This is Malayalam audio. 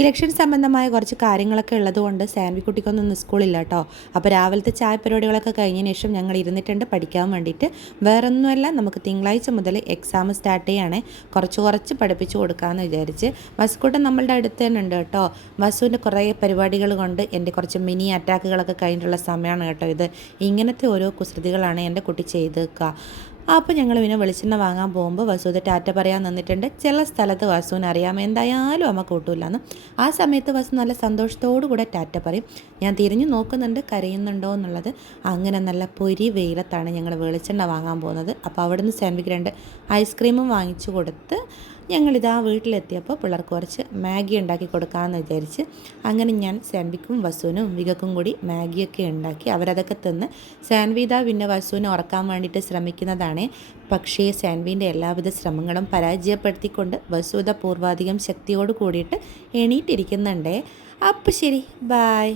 ഇലക്ഷൻ സംബന്ധമായ കുറച്ച് കാര്യങ്ങളൊക്കെ ഉള്ളതുകൊണ്ട് സാൻവിക്കുട്ടിക്കൊന്നും ഇന്ന് സ്കൂളില്ല കേട്ടോ. അപ്പോൾ രാവിലത്തെ ചായ പരിപാടികളൊക്കെ കഴിഞ്ഞതിന് ശേഷം ഞങ്ങൾ ഇരുന്നിട്ടുണ്ട് പഠിക്കാൻ വേണ്ടിയിട്ട്. വേറൊന്നുമല്ല, നമുക്ക് തിങ്കളാഴ്ച മുതൽ എക്സാം സ്റ്റാർട്ട് ചെയ്യണേ. കുറച്ച് പഠിപ്പിച്ചു കൊടുക്കാമെന്ന് വിചാരിച്ച്. വസുക്കൂട്ടൻ നമ്മളുടെ അടുത്ത് തന്നെ ഉണ്ട് കേട്ടോ. വസുവിൻ്റെ കുറേ പരിപാടികൾ കൊണ്ട് എൻ്റെ കുറച്ച് മിനി അറ്റാക്കുകളൊക്കെ കഴിഞ്ഞിട്ടുള്ള സമയമാണ് കേട്ടോ ഇത്. ഇങ്ങനത്തെ ഓരോ കുസൃതികളാണ് എൻ്റെ കുട്ടി ചെയ്തേക്കുക. അപ്പോൾ ഞങ്ങൾ പിന്നെ വെളിച്ചെണ്ണ വാങ്ങാൻ പോകുമ്പോൾ വസുവിൻ്റെ ടാറ്റ പറയാൻ നിന്നിട്ടുണ്ട്. ചില സ്ഥലത്ത് വസുവിന് അറിയാം എന്തായാലും അമ്മ കൂട്ടൂലെന്ന്. ആ സമയത്ത് വസു നല്ല സന്തോഷത്തോടു കൂടെ ടാറ്റ പറയും. ഞാൻ തിരിഞ്ഞു നോക്കുന്നുണ്ട് കരയുന്നുണ്ടോ എന്നുള്ളത്. അങ്ങനെ നല്ല പൊരി വെയിലത്താണ് ഞങ്ങൾ വെളിച്ചെണ്ണ വാങ്ങാൻ പോകുന്നത്. അപ്പോൾ അവിടുന്ന് സാൻവിക്ക് 2 ഐസ്ക്രീമും വാങ്ങിച്ചു കൊടുത്ത് ഞങ്ങളിതാ വീട്ടിലെത്തിയപ്പോൾ പിള്ളേർക്ക് കുറച്ച് മാഗി ഉണ്ടാക്കി കൊടുക്കാമെന്ന് വിചാരിച്ച് അങ്ങനെ ഞാൻ സാൻവിക്കും വസുവിനും വികക്കും കൂടി മാഗിയൊക്കെ ഉണ്ടാക്കി. അവരതൊക്കെ തിന്ന് സാൻവിത പിന്നെ വസുവിനെ ഉറക്കാൻ വേണ്ടിയിട്ട് ശ്രമിക്കുന്നതാണ്. പക്ഷേ സാൻവിൻ്റെ എല്ലാവിധ ശ്രമങ്ങളും പരാജയപ്പെടുത്തിക്കൊണ്ട് വസുത പൂർവാധികം ശക്തിയോട് കൂടിയിട്ട് എണീറ്റിരിക്കുന്നുണ്ടേ. അപ്പോൾ ശരി, ബായ്.